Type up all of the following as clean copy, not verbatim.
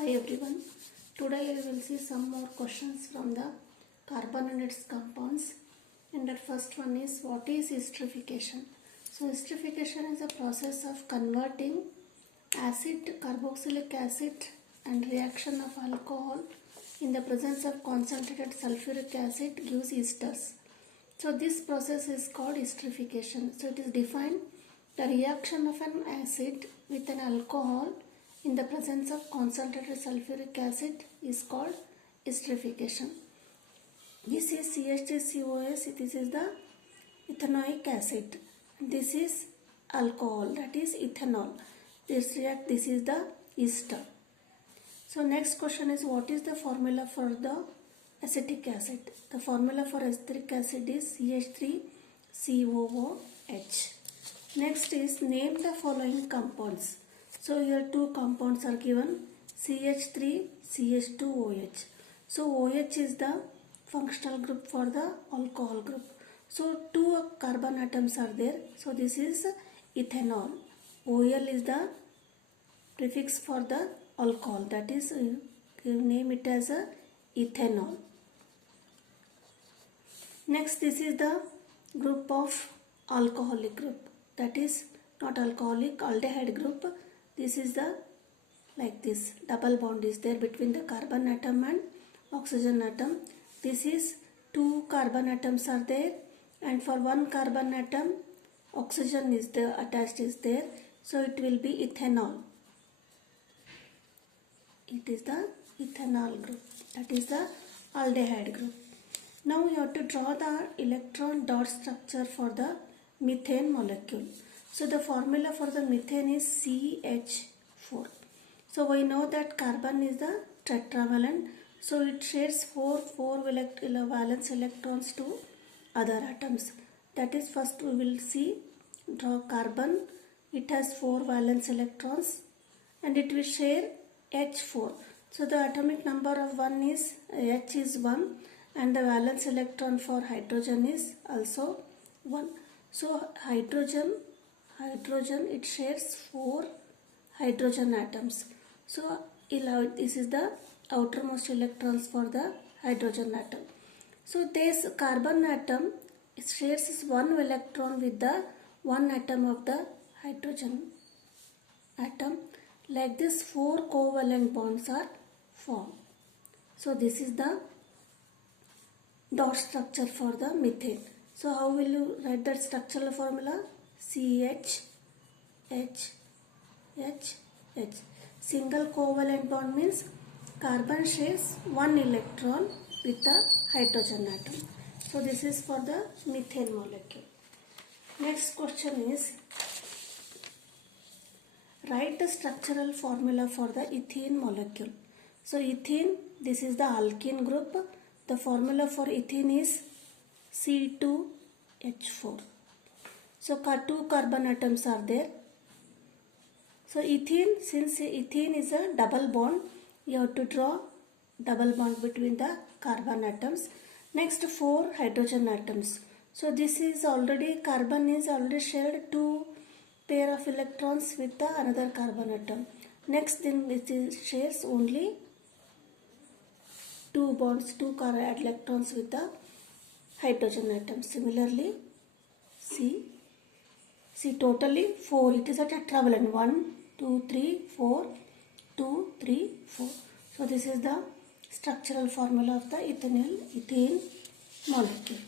Hi everyone. Today we will see some more questions from the carbon and its compounds. And the first one is, what is esterification? So esterification is a process of converting acid, carboxylic acid and reaction of alcohol in the presence of concentrated sulfuric acid gives esters. So this process is called esterification. So it is defined the reaction of an acid with an alcohol in the presence of concentrated sulfuric acid is called esterification. This is CH3COS, this is the ethanoic acid. This is alcohol, that is ethanol. This is the ester. So next question is, what is the formula for the acetic acid? The formula for acetic acid is CH3COOH. Next is, name the following compounds. So here two compounds are given, CH3CH2OH. So OH is the functional group for the alcohol group. So two carbon atoms are there. So this is ethanol. OL is the prefix for the alcohol, that is name it as a ethanol. Next, this is the group of alcoholic group, that is not alcoholic, aldehyde group. This is the like this double bond is there between the carbon atom and oxygen atom. This is two carbon atoms are there, and for one carbon atom oxygen is there attached is there, so it will be ethanol. It is the ethanol group, that is the aldehyde group. Now we have to draw the electron dot structure for the methane molecule. So the formula for the methane is CH4. So we know that carbon is the tetravalent, so it shares four valence electrons to other atoms. That is, first we will see, draw carbon. It has 4 valence electrons and it will share H4. So the atomic number of one is H is 1 and the valence electron for hydrogen is also 1. So hydrogen it shares 4 hydrogen atoms. So this is the outermost electrons for the hydrogen atom. So this carbon atom shares 1 electron with the 1 atom of the hydrogen atom. Like this 4 covalent bonds are formed. So this is the dot structure for the methane. So how will you write that structural formula? CH, H, H, H. Single covalent bond means carbon shares 1 electron with the hydrogen atom. So this is for the methane molecule. Next question is, write the structural formula for the ethene molecule. So ethene, this is the alkene group. The formula for ethene is C2H4. So two carbon atoms are there. So ethene, since ethene is a double bond, you have to draw double bond between the carbon atoms. Next 4 hydrogen atoms. So this is already, carbon is already shared 2 pair of electrons with the another carbon atom. Next then it shares only 2 bonds, 2 electrons with the hydrogen atom. Similarly, C totally 4. It is a tetravalent. 1, 2, 3, 4, 2, 3, 4. So this is the structural formula of the ethane molecule.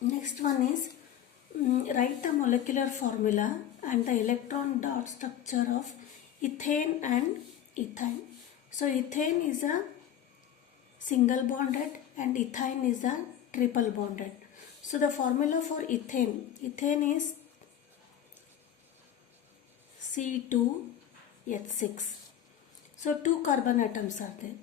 Next one is, write the molecular formula and the electron dot structure of ethane and ethyne. So ethane is a single bonded and ethyne is a triple bonded. So the formula for ethane is C2H6. So 2 carbon atoms are there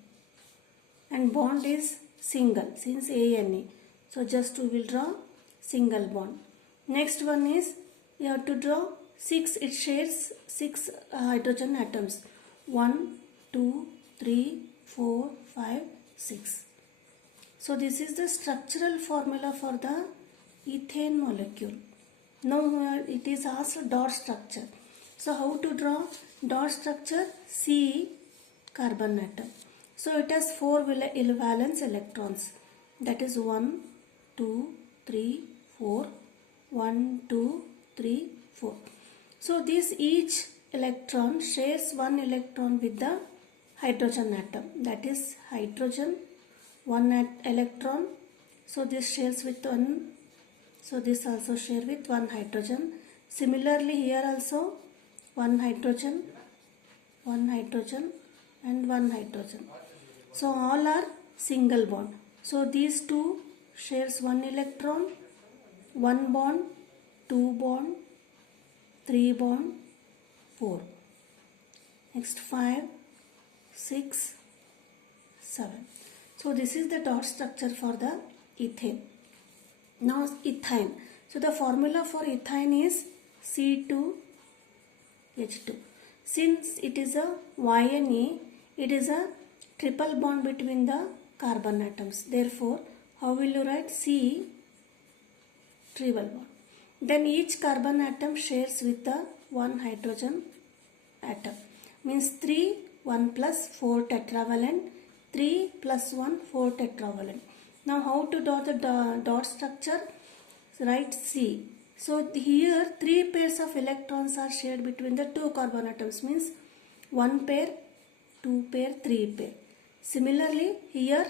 and bond is single since ANA. So just we will draw single bond. Next one is, you have to draw 6, it shares 6 hydrogen atoms. 1, 2, 3, 4, 5, 6. So this is the structural formula for the ethane molecule. Now it is asked dot structure. So how to draw dot structure? C carbon atom. So it has 4 valence electrons. That is 1, 2, 3, 4. 1, 2, 3, 4. So this each electron shares 1 electron with the hydrogen atom. That is hydrogen, 1 electron. So this shares with 1. So this also share with 1 hydrogen. Similarly here also 1 hydrogen, 1 hydrogen and 1 hydrogen. So all are single bond. So these two shares 1 electron, 1 bond, 2 bond, 3 bond, 4. Next 5, 6, 7. So this is the dot structure for the ethane. Now ethane. So the formula for ethane is C2H2. Since it is a YNA, it is a triple bond between the carbon atoms. Therefore, how will you write? C triple bond. Then each carbon atom shares with the 1 hydrogen atom. Means 3, 1 plus 4 tetravalent, 3 plus 1, 4 tetravalent. Now how to draw the dot structure? Write C. So here 3 pairs of electrons are shared between the 2 carbon atoms. Means 1 pair, 2 pair, 3 pair. Similarly here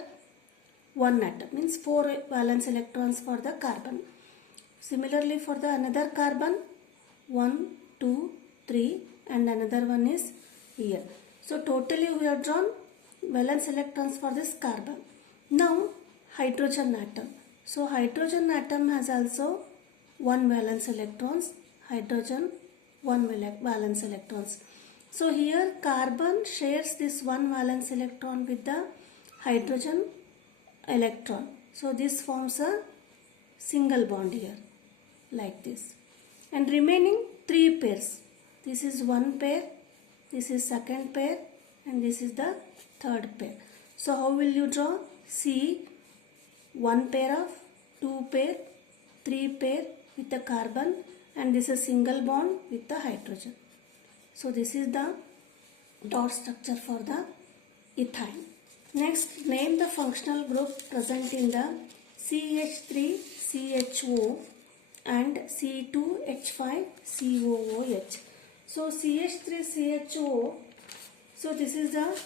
1 atom. Means 4 valence electrons for the carbon. Similarly for the another carbon 1, 2, 3 and another one is here. So totally we have drawn valence electrons for this carbon. Now hydrogen atom. So hydrogen atom has also 1 valence electrons. Hydrogen 1 valence electrons. So here carbon shares this 1 valence electron with the hydrogen electron. So this forms a single bond here like this. And remaining 3 pairs. This is 1 pair, this is second pair and this is the third pair. So how will you draw? C 1 pair of 2 pair, 3 pair with the carbon and this is single bond with the hydrogen. So this is the dot structure for the ethane. Next, name the functional group present in the CH3CHO and C2H5COOH. So CH3CHO, so this is the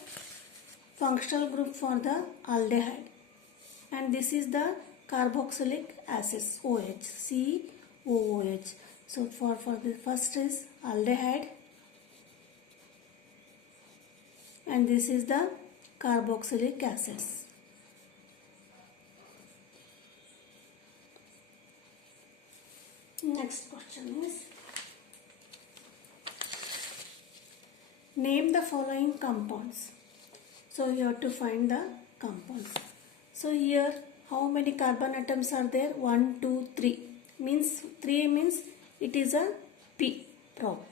functional group for the aldehyde and this is the carboxylic acid OH, COOH. So for the first is aldehyde and this is the carboxylic acids. Next question is, name the following compounds. So you have to find the compounds. So here how many carbon atoms are there? 1, 2, 3. Means 3 means it is a P prop.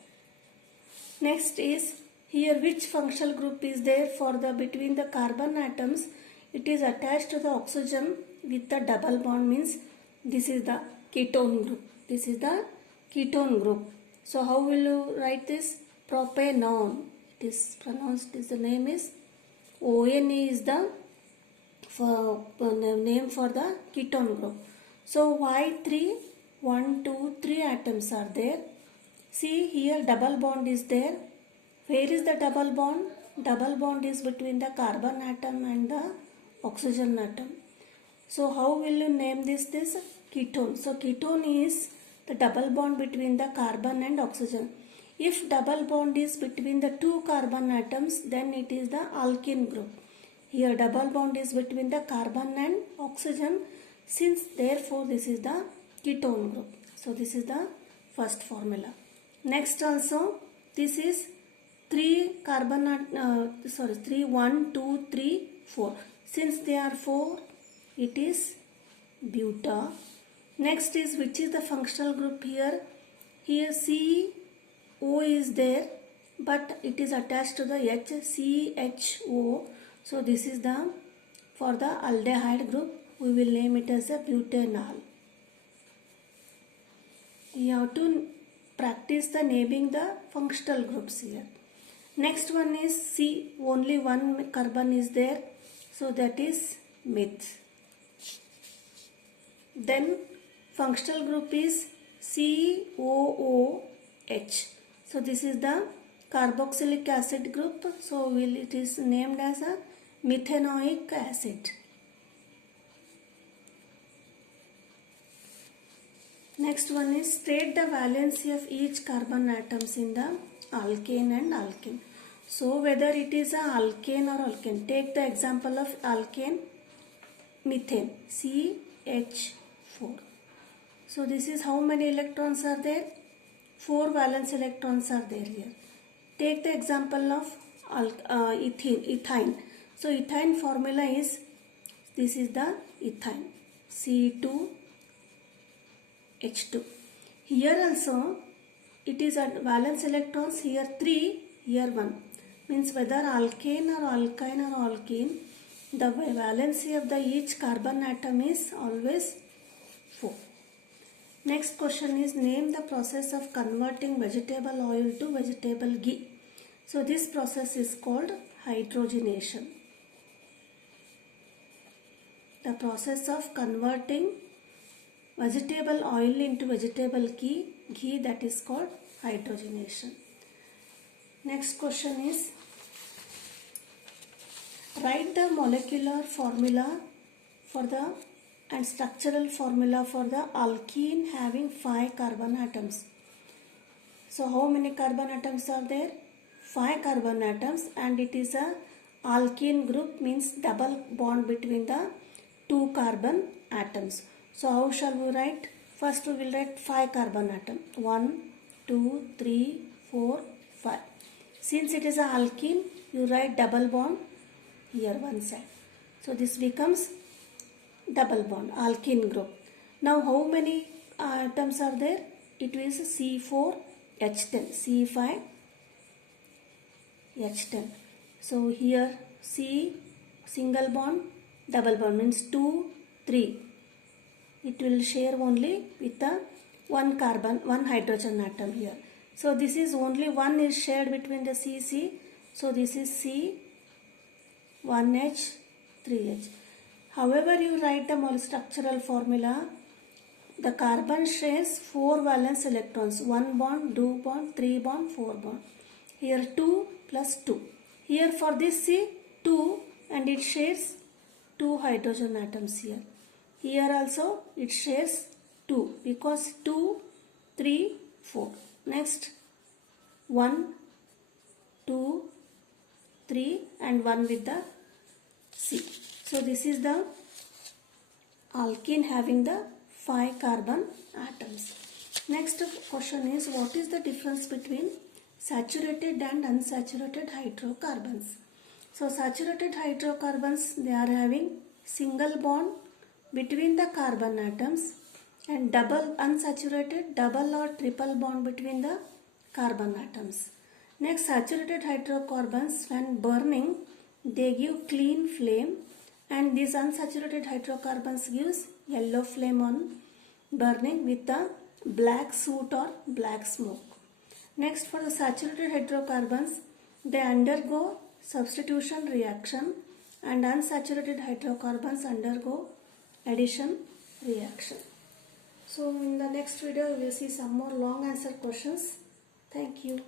Next is here which functional group is there for the between the carbon atoms. It is attached to the oxygen with the double bond, means this is the ketone group. This is the ketone group. So how will you write this? Propanone. It is pronounced, the name is ONA is the name for the ketone group. So Y3, 1, 2, 3 atoms are there. See here double bond is there. Where is the double bond? Double bond is between the carbon atom and the oxygen atom. So how will you name this ketone? So ketone is the double bond between the carbon and oxygen. If double bond is between the 2 carbon atoms, then it is the alkene group. Here double bond is between the carbon and oxygen. Since therefore this is the ketone group. So this is the first formula. Next also this is 3 carbon 3 1 2 3 4. Since they are 4, it is buta. Next is which is the functional group here? Here CO is there, but it is attached to the HCHO. So this is the for the aldehyde group. We will name it as a butanol. You have to practice the naming the functional groups here. Next one is C, only one carbon is there, so that is meth. Then functional group is COOH. So this is the carboxylic acid group, so it is named as a methanoic acid. Next one is state the valency of each carbon atoms in the alkane and alkene. So whether it is a alkane or alkene, take the example of alkane, methane, CH4. So this is how many electrons are there? 4 valence electrons are there here. Take the example of ethane. So ethane formula is, this is the ethane, C2H2. Here also it is at valence electrons, here 3, here 1. Means whether alkane or alkyne or alkene, the valency of the each carbon atom is always 4. Next question is name the process of converting vegetable oil to vegetable ghee. So this process is called hydrogenation. The process of converting vegetable oil into vegetable ghee, that is called hydrogenation. Next question is write the molecular formula for the and structural formula for the alkene having 5 carbon atoms. So how many carbon atoms are there? 5 carbon atoms, and it is a alkene group, means double bond between the 2 carbon atoms. So how shall we write? First we will write 5 carbon atom. 1, 2, 3, 4, 5. Since it is a alkene, you write double bond here one side. So this becomes double bond, alkene group. Now how many atoms are there? It is C4H10, C5H10. So here C single bond, double bond, means 2, 3. It will share only with the one carbon, one hydrogen atom here. So this is only one is shared between the CC. So this is C, 1H, 3H. However you write the structural formula, the carbon shares 4 valence electrons, 1 bond, 2 bond, 3 bond, 4 bond. Here 2 plus 2. Here for this C, 2, and it shares 2 hydrogen atoms here. Here also it shares 2 because 2, 3, 4. Next 1, 2, 3 and 1 with the C. So this is the alkene having the 5 carbon atoms. Next question is what is the difference between saturated and unsaturated hydrocarbons? So saturated hydrocarbons, they are having single bond between the carbon atoms, and unsaturated double or triple bond between the carbon atoms. Next, saturated hydrocarbons, when burning, they give clean flame, and these unsaturated hydrocarbons gives yellow flame on burning with the black soot or black smoke. Next, for the saturated hydrocarbons, they undergo substitution reaction, and unsaturated hydrocarbons undergo addition reaction. So in the next video we will see some more long answer questions. Thank you.